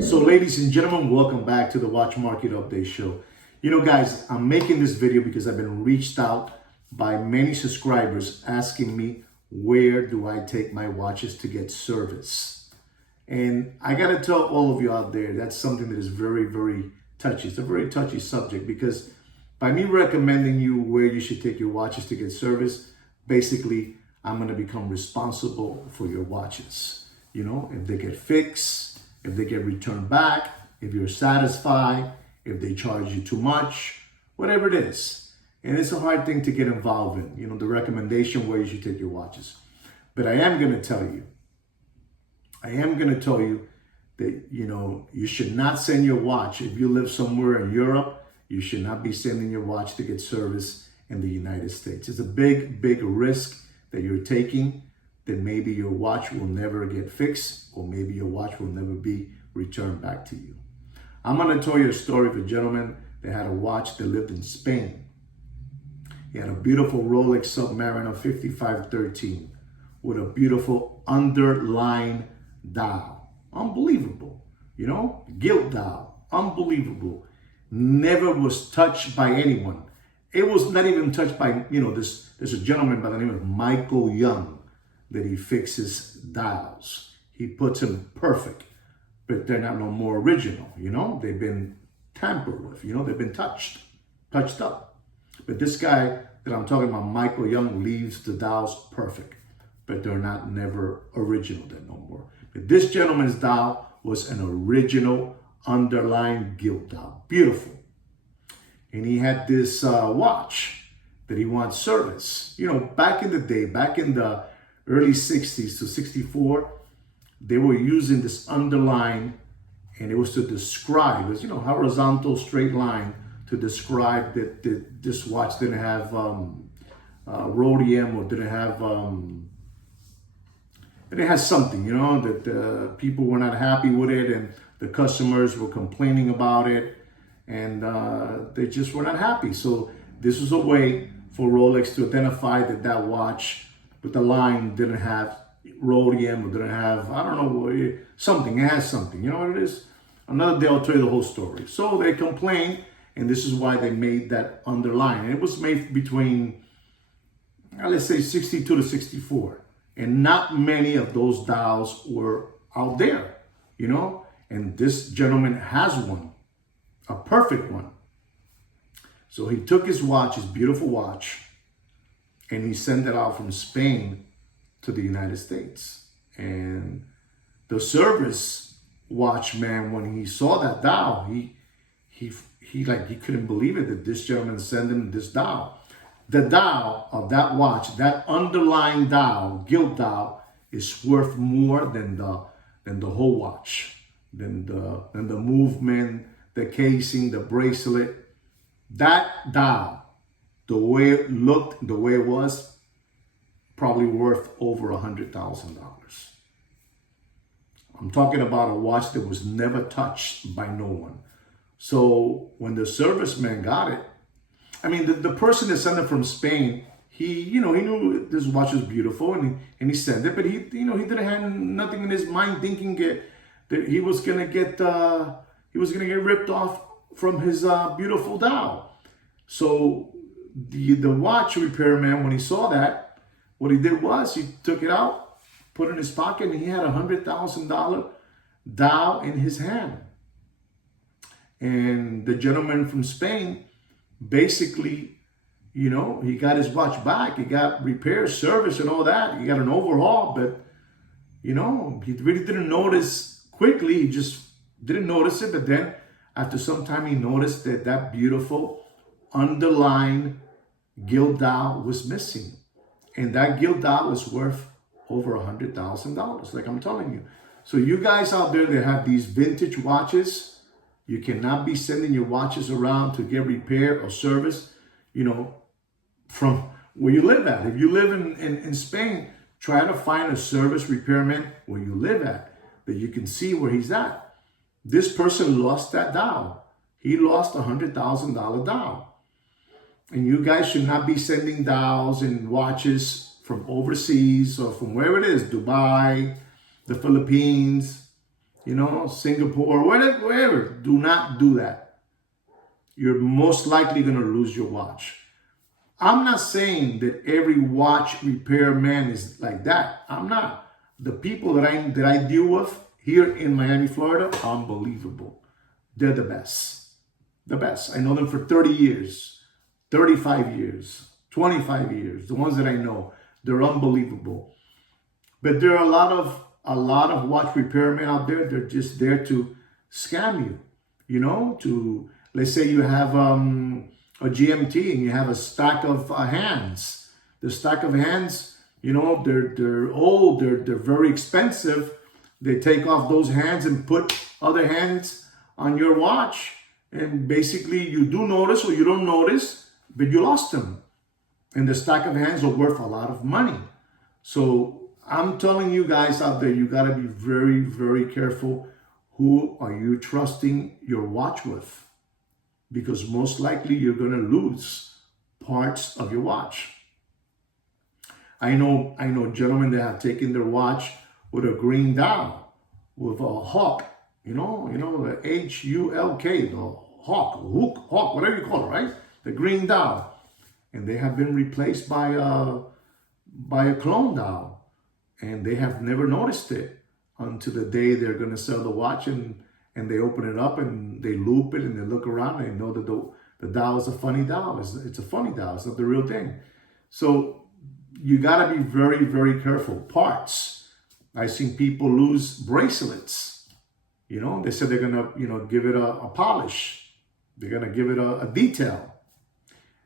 So ladies and gentlemen, welcome back to the Watch Market Update Show. You know guys, I'm making this video because I've been reached out by many subscribers asking me where do I take my watches to get service. And I gotta tell all of you out there, that's something that is very, very touchy. It's a very touchy subject because by me recommending you where you should take your watches to get service, basically I'm gonna become responsible for your watches. You know, if they get fixed, if they get returned back, if you're satisfied, if they charge you too much, whatever it is. And it's a hard thing to get involved in, you know, the recommendation where you should take your watches. But I am going to tell you that, you know, you should not send your watch. If you live somewhere in Europe, you should not be sending your watch to get service in the United States. It's a big, big risk that you're taking, that maybe your watch will never get fixed, or maybe your watch will never be returned back to you. I'm going to tell you a story of a gentleman that had a watch that lived in Spain. He had a beautiful Rolex Submariner 5513 with a beautiful underline dial. Unbelievable. You know, gilt dial. Unbelievable. Never was touched by anyone. It was not even touched by, you know, there's a gentleman by the name of Michael Young that he fixes dials. He puts them perfect, but they're not no more original, you know? They've been tampered with, you know? They've been touched up. But this guy that I'm talking about, Michael Young, leaves the dials perfect, but they're not never original then no more. But this gentleman's dial was an original underlying gilt dial. Beautiful. And he had this watch that he wants service. You know, back in the day, back in the early 60s to 64, they were using this underline, and it was to describe, as you know, horizontal straight line to describe that this watch didn't have rhodium, or didn't have, but it has something, you know, that people were not happy with it, and the customers were complaining about it, and they just were not happy. So this was a way for Rolex to identify that watch with the line didn't have rhodium, or didn't have, I don't know, something. It has something. You know what it is? Another day I'll tell you the whole story. So they complained, and this is why they made that underline. And it was made between, let's say, 62 to 64. And not many of those dials were out there, you know? And this gentleman has one, a perfect one. So he took his watch, his beautiful watch, and he sent it out from Spain to the United States. And the service watchman, when he saw that dial, he couldn't believe it that this gentleman sent him this dial. The dial of that watch, that underlying dial, gilt dial, is worth more than the whole watch, than the movement, the casing, the bracelet. That dial, the way it looked, the way it was, probably worth over $100,000. I'm talking about a watch that was never touched by no one. So when the serviceman got it, I mean, the person that sent it from Spain, he knew this watch was beautiful, and he sent it, but he didn't have nothing in his mind thinking that he was gonna get ripped off from his beautiful dial. So the watch repairman, when he saw that, what he did was he took it out, put it in his pocket, and he had $100,000 dial in his hand. And the gentleman from Spain, basically, you know, he got his watch back. He got repair, service, and all that. He got an overhaul, but, you know, he really didn't notice quickly. He just didn't notice it. But then after some time, he noticed that beautiful underlying gilt dial was missing. And that gilt dial was worth over $100,000, like I'm telling you. So you guys out there that have these vintage watches, you cannot be sending your watches around to get repair or service, you know, from where you live at. If you live in Spain, try to find a service repairman where you live at, that you can see where he's at. This person lost that dial. He lost $100,000 dial. And you guys should not be sending dials and watches from overseas or from wherever it is, Dubai, the Philippines, Singapore, wherever. Do not do that. You're most likely going to lose your watch. I'm not saying that every watch repairman is like that. I'm not. The people that I deal with here in Miami, Florida, unbelievable. They're the best. The best. I know them for 30 years, 35 years, 25 years. The ones that I know, they're unbelievable. But there are a lot of watch repairmen out there. They're just there to scam you. To, let's say you have a GMT and you have a stack of hands. The stack of hands, they're old, they're very expensive. They take off those hands and put other hands on your watch. And basically you do notice or you don't notice, but you lost them. And the stack of hands are worth a lot of money. So I'm telling you guys out there, you got to be very, very careful. Who are you trusting your watch with? Because most likely you're going to lose parts of your watch. I know gentlemen that have taken their watch with a green dial, with a hawk, the H-U-L-K, the hawk, whatever you call it, right? The green dial. And they have been replaced by a clone dial. And they have never noticed it until the day they're going to sell the watch, and they open it up and they loop it and they look around and they know that the dial is a funny dial. It's a funny dial. It's not the real thing. So you got to be very, very careful. Parts. I've seen people lose bracelets. They said they're going to, give it a polish. They're going to give it a detail.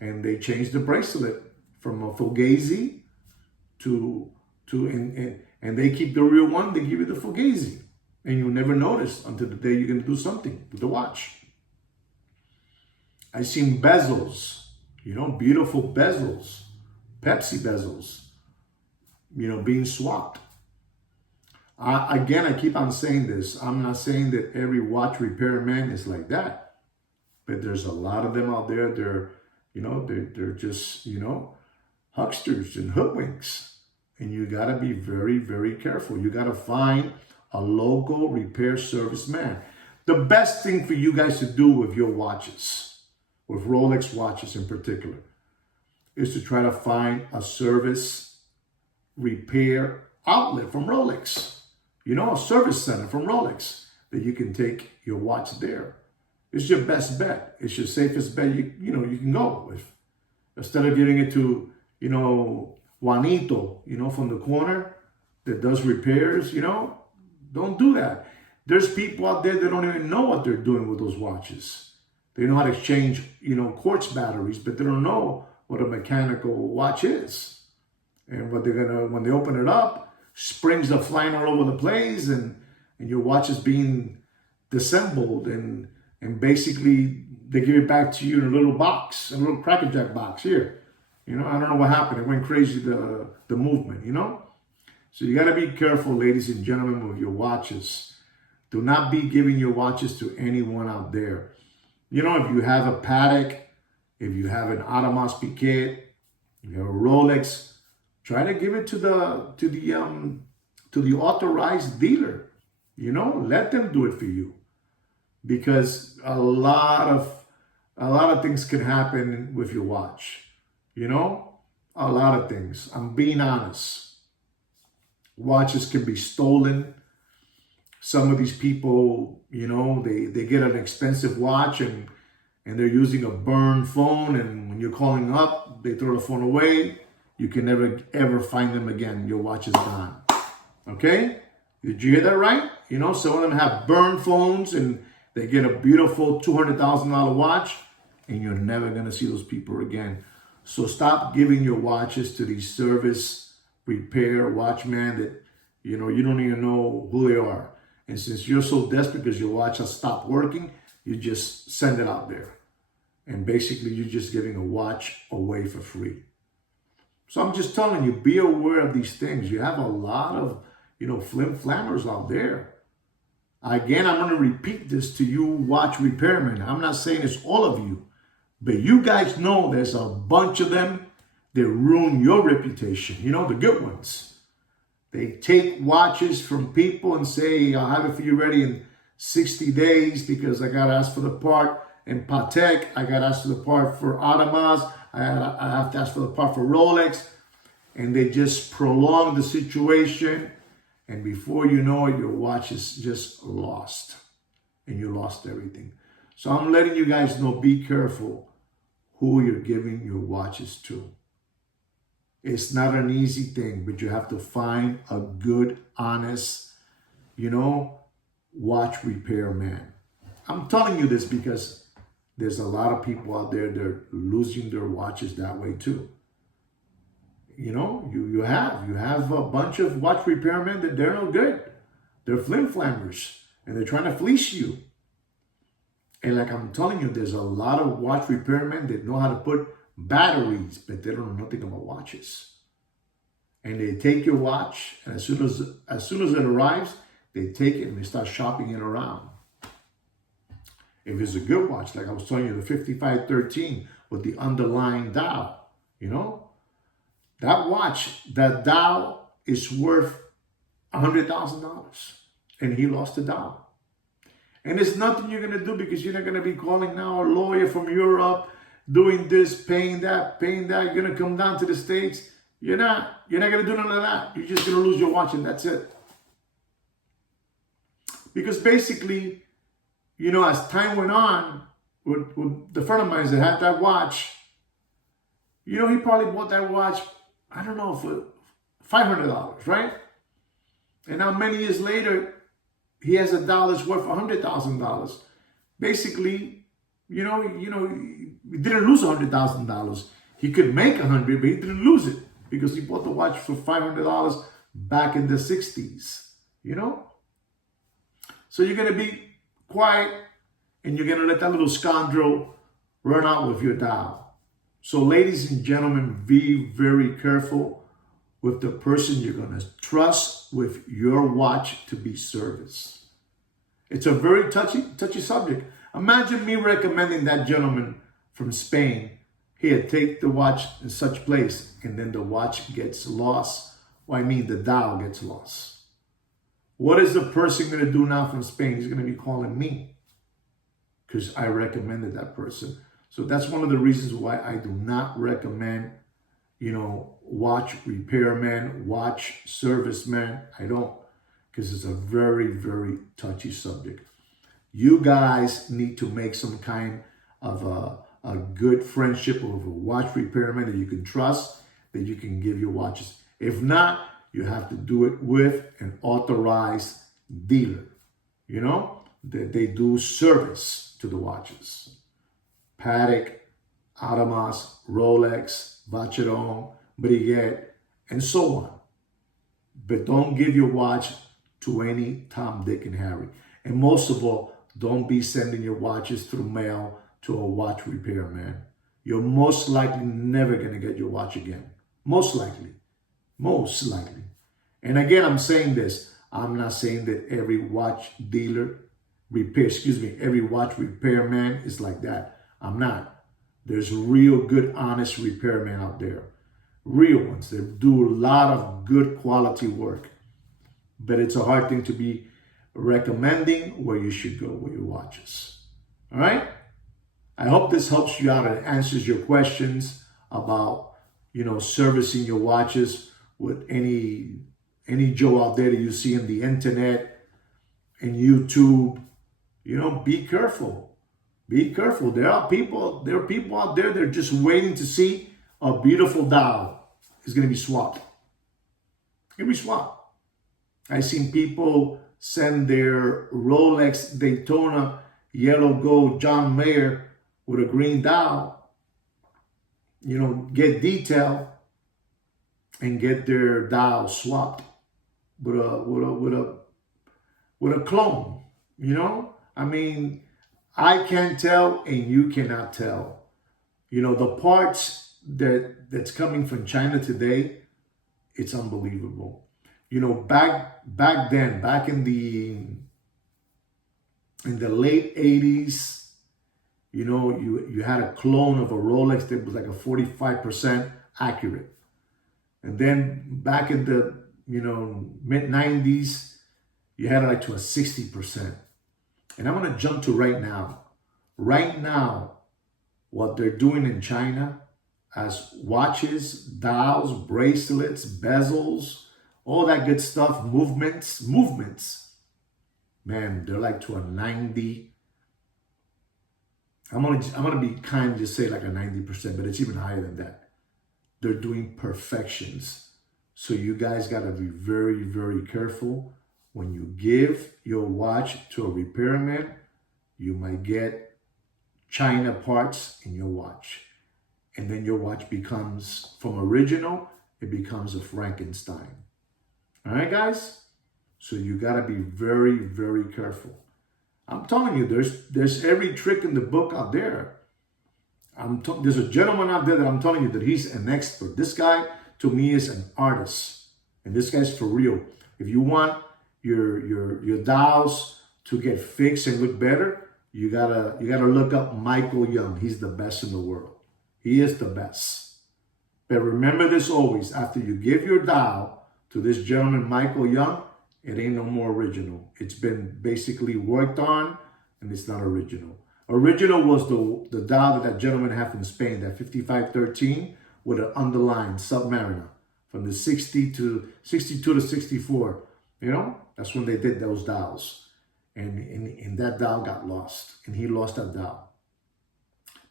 And they changed the bracelet from a Fugazi and they keep the real one. They give you the Fugazi. And you never notice until the day you're going to do something with the watch. I've seen bezels, beautiful bezels, Pepsi bezels, being swapped. Again, I keep on saying this. I'm not saying that every watch repairman is like that. But there's a lot of them out there. They're just, hucksters and hoodwinks. And you got to be very, very careful. You got to find a local repair service man. The best thing for you guys to do with your watches, with Rolex watches in particular, is to try to find a service repair outlet from Rolex. A service center from Rolex that you can take your watch there. It's your best bet. It's your safest bet you can go with. Instead of giving it to, Juanito, from the corner that does repairs, don't do that. There's people out there that don't even know what they're doing with those watches. They know how to exchange, quartz batteries, but they don't know what a mechanical watch is. And what when they open it up, springs are flying all over the place, and your watch is being disassembled, and basically they give it back to you in a little box, a little Cracker Jack box here. I don't know what happened. It went crazy, the movement, So you got to be careful, ladies and gentlemen, with your watches. Do not be giving your watches to anyone out there. If you have a Patek, if you have an Audemars Piguet, if you have a Rolex, try to give it to the authorized dealer. Let them do it for you, because a lot of things can happen with your watch. A lot of things. I'm being honest. Watches can be stolen. Some of these people, they get an expensive watch and they're using a burned phone, and when you're calling up, they throw the phone away. You can never, ever find them again. Your watch is gone. Okay? Did you hear that right? Some of them have burned phones and they get a beautiful $200,000 watch, and you're never going to see those people again. So stop giving your watches to these service repair watchmen that, you don't even know who they are. And since you're so desperate because your watch has stopped working, you just send it out there. And basically you're just giving a watch away for free. So I'm just telling you, be aware of these things. You have a lot of, flim-flammers out there. Again, I'm going to repeat this to you watch repairmen. I'm not saying it's all of you, but you guys know there's a bunch of them that ruin your reputation. The good ones. They take watches from people and say, I'll have it for you ready in 60 days because I got to ask for the part in Patek. I got to ask for the part for Audemars. I have to ask for the part for Rolex. And they just prolong the situation. And before you know it, your watch is just lost. And you lost everything. So I'm letting you guys know, be careful who you're giving your watches to. It's not an easy thing, but you have to find a good, honest, watch repair man. I'm telling you this because there's a lot of people out there that are losing their watches that way too. You have a bunch of watch repairmen that they're no good. They're flim-flammers and they're trying to fleece you. And like I'm telling you, there's a lot of watch repairmen that know how to put batteries, but they don't know nothing about watches. And they take your watch, and as soon as it arrives, they take it and they start shopping it around. If it's a good watch, like I was telling you, the 5513 with the underlying dial, that watch, that dial is worth $100,000, and he lost the dial. And it's nothing you're going to do because you're not going to be calling now a lawyer from Europe, doing this, paying that. You're going to come down to the States. You're not going to do none of that. You're just going to lose your watch and that's it. Because basically, as time went on, with the friend of mine that had that watch, he probably bought that watch, I don't know, for $500, right? And now many years later, he has a dial that's worth $100,000. Basically, he didn't lose $100,000. He could make $100,000, but he didn't lose it because he bought the watch for $500 back in the 60s, So you're going to be quiet and you're going to let that little scoundrel run out with your dial. So ladies and gentlemen, be very careful with the person you're going to trust with your watch to be serviced. It's a very touchy subject. Imagine me recommending that gentleman from Spain, here, take the watch in such place, and then the watch gets lost. The dial gets lost. What is the person going to do now from Spain? He's going to be calling me because I recommended that person. So that's one of the reasons why I do not recommend, watch repairman, watch serviceman. I don't, because it's a very, very touchy subject. You guys need to make some kind of a good friendship with a watch repairman that you can trust, that you can give your watches. If not, you have to do it with an authorized dealer, that they do service to the watches. Patek, Audemars, Rolex, Vacheron, Piguet, and so on. But don't give your watch to any Tom, Dick, and Harry. And most of all, don't be sending your watches through mail to a watch repairman. You're most likely never going to get your watch again. Most likely. And again, I'm saying this. I'm not saying that every watch dealer, every watch repairman is like that. I'm not. There's real good, honest repairmen out there. Real ones that do a lot of good quality work. But it's a hard thing to be recommending where you should go with your watches. All right? I hope this helps you out and answers your questions about, servicing your watches with any Joe out there that you see on the internet and YouTube. Be careful. Be careful. There are people out there that are just waiting to see a beautiful dial is going to be swapped. It's going to be swapped. I've seen people send their Rolex Daytona yellow gold John Mayer with a green dial, get detail and get their dial swapped with a clone. I can't tell and you cannot tell. The parts that's coming from China today, it's unbelievable. Back then, back in the late 80s, you had a clone of a Rolex that was like a 45% accurate. And then back in the mid-90s, you had it like to a 60%. And I'm going to jump to right now. Right now, what they're doing in China as watches, dials, bracelets, bezels, all that good stuff, movements, man, they're like to a 90. I'm gonna be kind and just say like a 90%, but it's even higher than that. They're doing perfections. So you guys gotta be very, very careful. When you give your watch to a repairman, you might get China parts in your watch. And then your watch becomes, from original, it becomes a Frankenstein. All right, guys? So you got to be very, very careful. I'm telling you, there's every trick in the book out there. There's a gentleman out there that I'm telling you that he's an expert. This guy, to me, is an artist. And this guy's for real. If you want your dials to get fixed and look better, you gotta look up Michael Young. He's the best in the world. He is the best. But remember this always, after you give your dial to this gentleman, Michael Young, it ain't no more original. It's been basically worked on, and it's not original. Original was the dial that gentleman had from Spain, that 5513 with an underlined Submariner from the 62 to 64. That's when they did those dials. And that dial got lost, and he lost that dial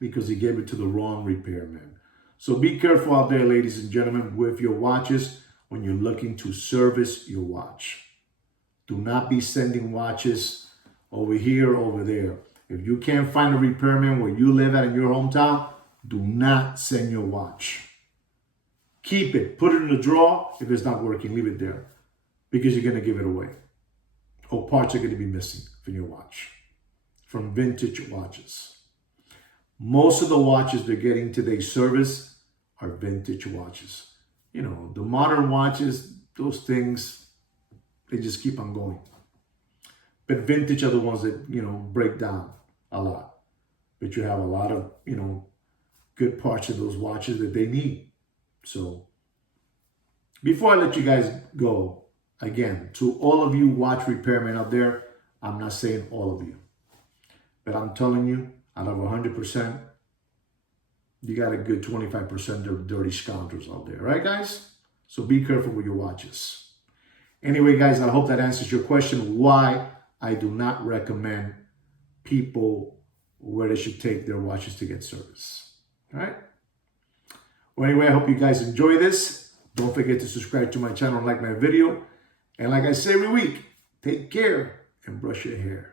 because he gave it to the wrong repairman. So be careful out there, ladies and gentlemen, with your watches when you're looking to service your watch. Do not be sending watches over here, over there. If you can't find a repairman where you live at in your hometown, do not send your watch. Keep it. Put it in the drawer. If it's not working, leave it there because you're going to give it away. Or parts are going to be missing from your watch, from vintage watches. Most of the watches they're getting today service are vintage watches. The modern watches, those things, they just keep on going. But vintage are the ones that, break down a lot. But you have a lot of, good parts of those watches that they need. So before I let you guys go, again, to all of you watch repairmen out there, I'm not saying all of you, but I'm telling you, out of 100%, you got a good 25% of dirty scoundrels out there, right, guys? So be careful with your watches. Anyway, guys, I hope that answers your question why I do not recommend people where they should take their watches to get service. All right? Well, anyway, I hope you guys enjoy this. Don't forget to subscribe to my channel and like my video. And like I say every week, take care and brush your hair.